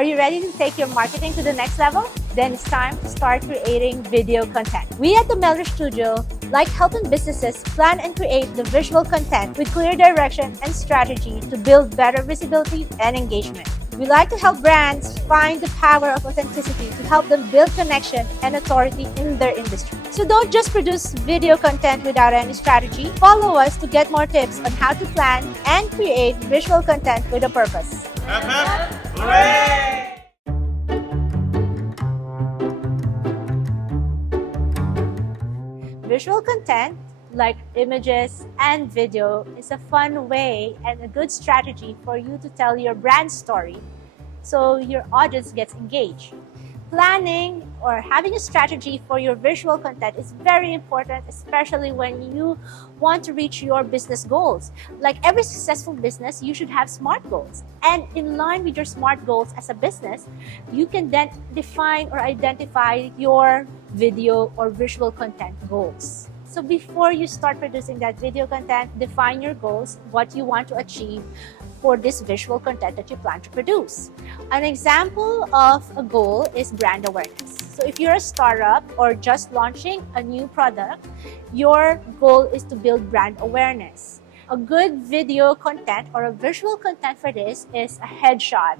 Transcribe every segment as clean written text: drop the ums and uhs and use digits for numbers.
Are you ready to take your marketing to the next level? Then it's time to start creating video content. We at the MelRish Studio like helping businesses plan and create the visual content with clear direction and strategy to build better visibility and engagement. We like to help brands find the power of authenticity to help them build connection and authority in their industry. So don't just produce video content without any strategy. Follow us to get more tips on how to plan and create visual content with a purpose. Hep hep, hooray! Visual content, like images and video, is a fun way and a good strategy for you to tell your brand story so your audience gets engaged. Planning or having a strategy for your visual content is very important, especially when you want to reach your business goals. Like every successful business, you should have SMART goals. And in line with your SMART goals as a business, you can then define or identify your video or visual content goals. So before you start producing that video content, define your goals, what you want to achieve for this visual content that you plan to produce. An example of a goal is brand awareness. So if you're a startup or just launching a new product, your goal is to build brand awareness. A good video content or a visual content for this is a headshot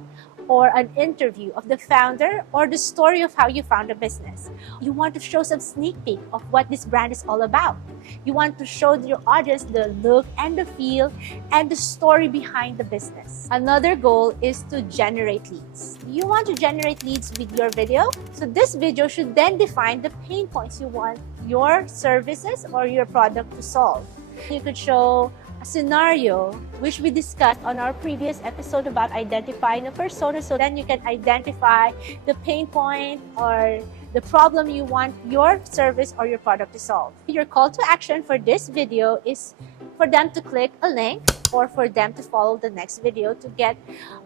or an interview of the founder or the story of how you found a business. You want to show some sneak peek of what this brand is all about. You want to show your audience the look and the feel and the story behind the business. Another goal is to generate leads. You want to generate leads with your video. So this video should then define the pain points you want your services or your product to solve. You could show a scenario which we discussed on our previous episode about identifying a persona, so then you can identify the pain point or the problem you want your service or your product to solve. Your call to action for this video is for them to click a link or for them to follow the next video to get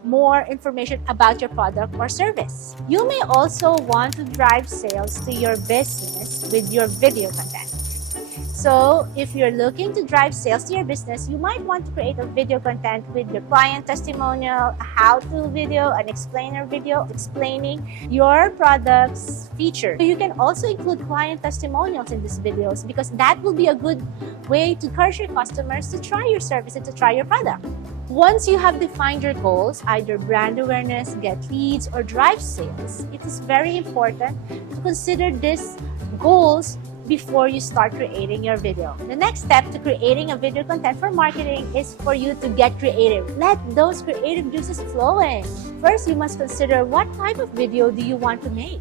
more information about your product or service. You may also want to drive sales to your business with your video content. So if you're looking to drive sales to your business, you might want to create a video content with your client testimonial, a how-to video, an explainer video explaining your product's feature. You can also include client testimonials in these videos because that will be a good way to encourage your customers to try your service and to try your product. Once you have defined your goals, either brand awareness, get leads, or drive sales, it is very important to consider these goals before you start creating your video. The next step to creating a video content for marketing is for you to get creative. Let those creative juices flowing. First, you must consider what type of video do you want to make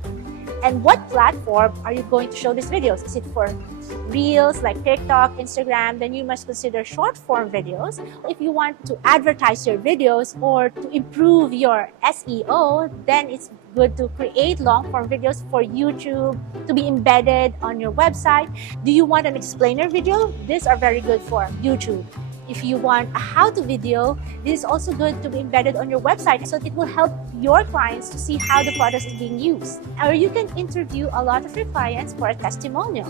and what platform are you going to show these videos. Is it for Reels like TikTok, Instagram? Then you must consider short form videos. If you want to advertise your videos or to improve your SEO, then it's good to create long form videos for YouTube to be embedded on your website. Do you want an explainer video? These are very good for YouTube. If you want a how-to video, this is also good to be embedded on your website so it will help your clients to see how the product is being used. Or you can interview a lot of your clients for a testimonial.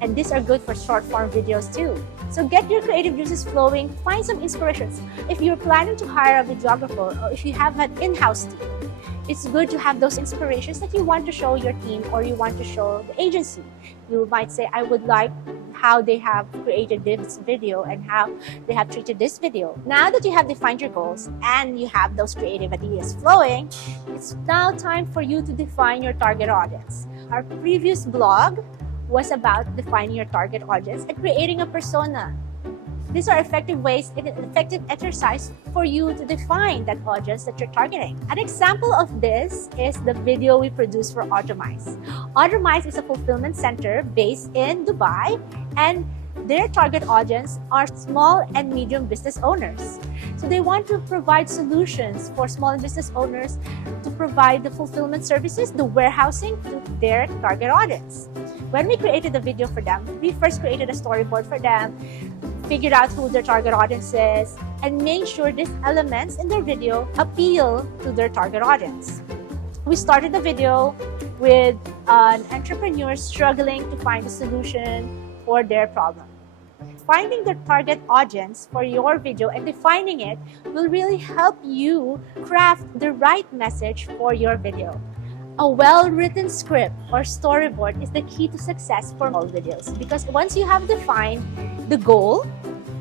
And these are good for short form videos too. So get your creative juices flowing, find some inspirations. If you're planning to hire a videographer or if you have an in-house team, it's good to have those inspirations that you want to show your team or you want to show the agency. You might say, I would like how they have created this video and how they have treated this video. Now that you have defined your goals and you have those creative ideas flowing, it's now time for you to define your target audience. Our previous blog was about defining your target audience and creating a persona. These are effective ways, an effective exercise for you to define that audience that you're targeting. An example of this is the video we produced for Automize. Automize is a fulfillment center based in Dubai, and their target audience are small and medium business owners. So they want to provide solutions for small business owners to provide the fulfillment services, the warehousing to their target audience. When we created the video for them, we first created a storyboard for them, figured out who their target audience is, and made sure these elements in their video appeal to their target audience. We started the video with an entrepreneur struggling to find a solution for their problem. finding the target audience for your video and defining it will really help you craft the right message for your video. A well-written script or storyboard is the key to success for all videos, because once you have defined the goal,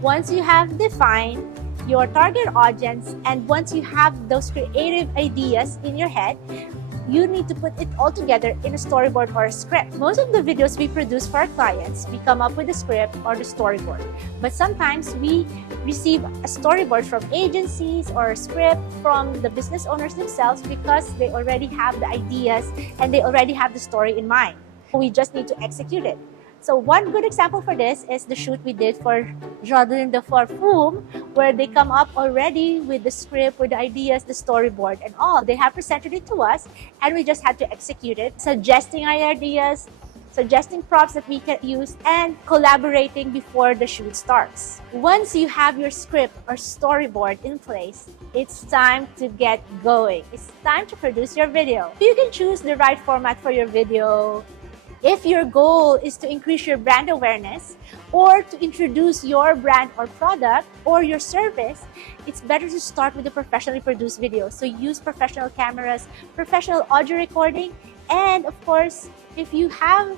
once you have defined your target audience, and once you have those creative ideas in your head, you need to put it all together in a storyboard or a script. Most of the videos we produce for our clients, we come up with a script or the storyboard. But sometimes we receive a storyboard from agencies or a script from the business owners themselves because they already have the ideas and they already have the story in mind. We just need to execute it. So one good example for this is the shoot we did for Jardin de Parfum, where they come up already with the script, with the ideas, the storyboard and all. They have presented it to us and we just had to execute it, suggesting our ideas, suggesting props that we can use, and collaborating before the shoot starts. Once you have your script or storyboard in place, it's time to get going. It's time to produce your video. You can choose the right format for your video. If your goal is to increase your brand awareness or to introduce your brand or product or your service, it's better to start with a professionally produced video. So use professional cameras, professional audio recording, and of course, if you have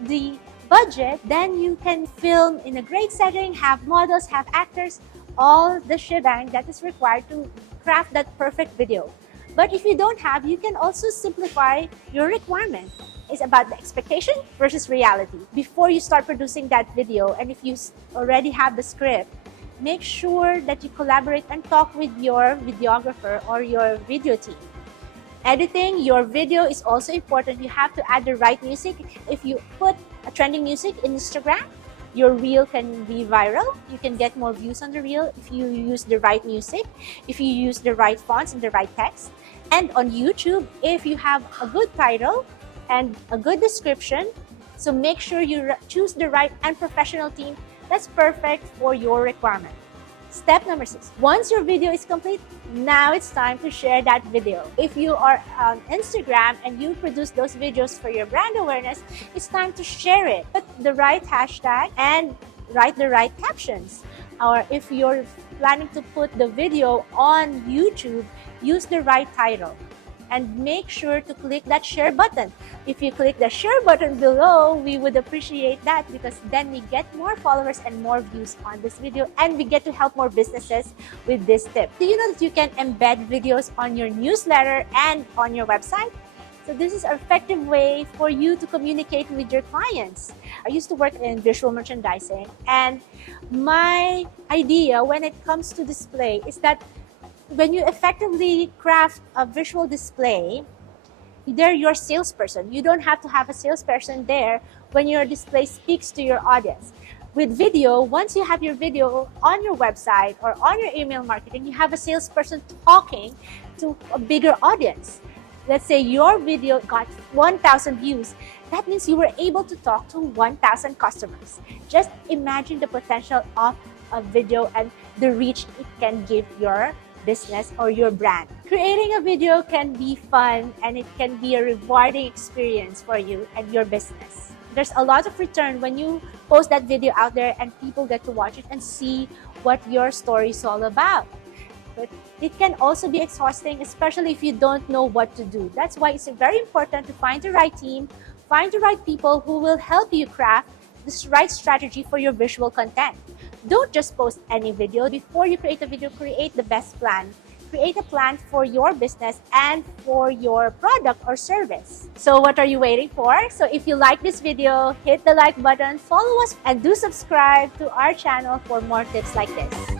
the budget, then you can film in a great setting, have models, have actors, all the shebang that is required to craft that perfect video. But if you don't have, you can also simplify your requirement. It's about the expectation versus reality. Before you start producing that video, and if you already have the script, make sure that you collaborate and talk with your videographer or your video team. Editing your video is also important. You have to add the right music. If you put a trending music in Instagram, your reel can be viral. You can get more views on the reel if you use the right music, if you use the right fonts and the right text. And on YouTube, if you have a good title and a good description, so make sure you choose the right and professional team that's perfect for your requirement. Step number 6. Once your video is complete, now it's time to share that video. If you are on Instagram and you produce those videos for your brand awareness, it's time to share it. Put the right hashtag and write the right captions. Or if you're planning to put the video on YouTube, use the right title. And make sure to click that share button. If you click the share button below, we would appreciate that, because then we get more followers and more views on this video, and we get to help more businesses with this tip. Do you know that you can embed videos on your newsletter and on your website? So this is an effective way for you to communicate with your clients. I used to work in visual merchandising, and my idea when it comes to display is that when you effectively craft a visual display, they're your salesperson. You don't have to have a salesperson there when your display speaks to your audience. With video, once you have your video on your website or on your email marketing, you have a salesperson talking to a bigger audience. Let's say your video got 1,000 views. That means you were able to talk to 1,000 customers. Just imagine the potential of a video and the reach it can give your business or your brand. Creating a video can be fun, and it can be a rewarding experience for you and your business. There's a lot of return when you post that video out there and people get to watch it and see what your story is all about. But it can also be exhausting, especially if you don't know what to do. That's why it's very important to find the right team, find the right people who will help you craft the right strategy for your visual content. Don't just post any video. Before you create a video, create the best plan. Create a plan for your business and for your product or service. So what are you waiting for? So if you like this video, hit the like button, follow us, and do subscribe to our channel for more tips like this.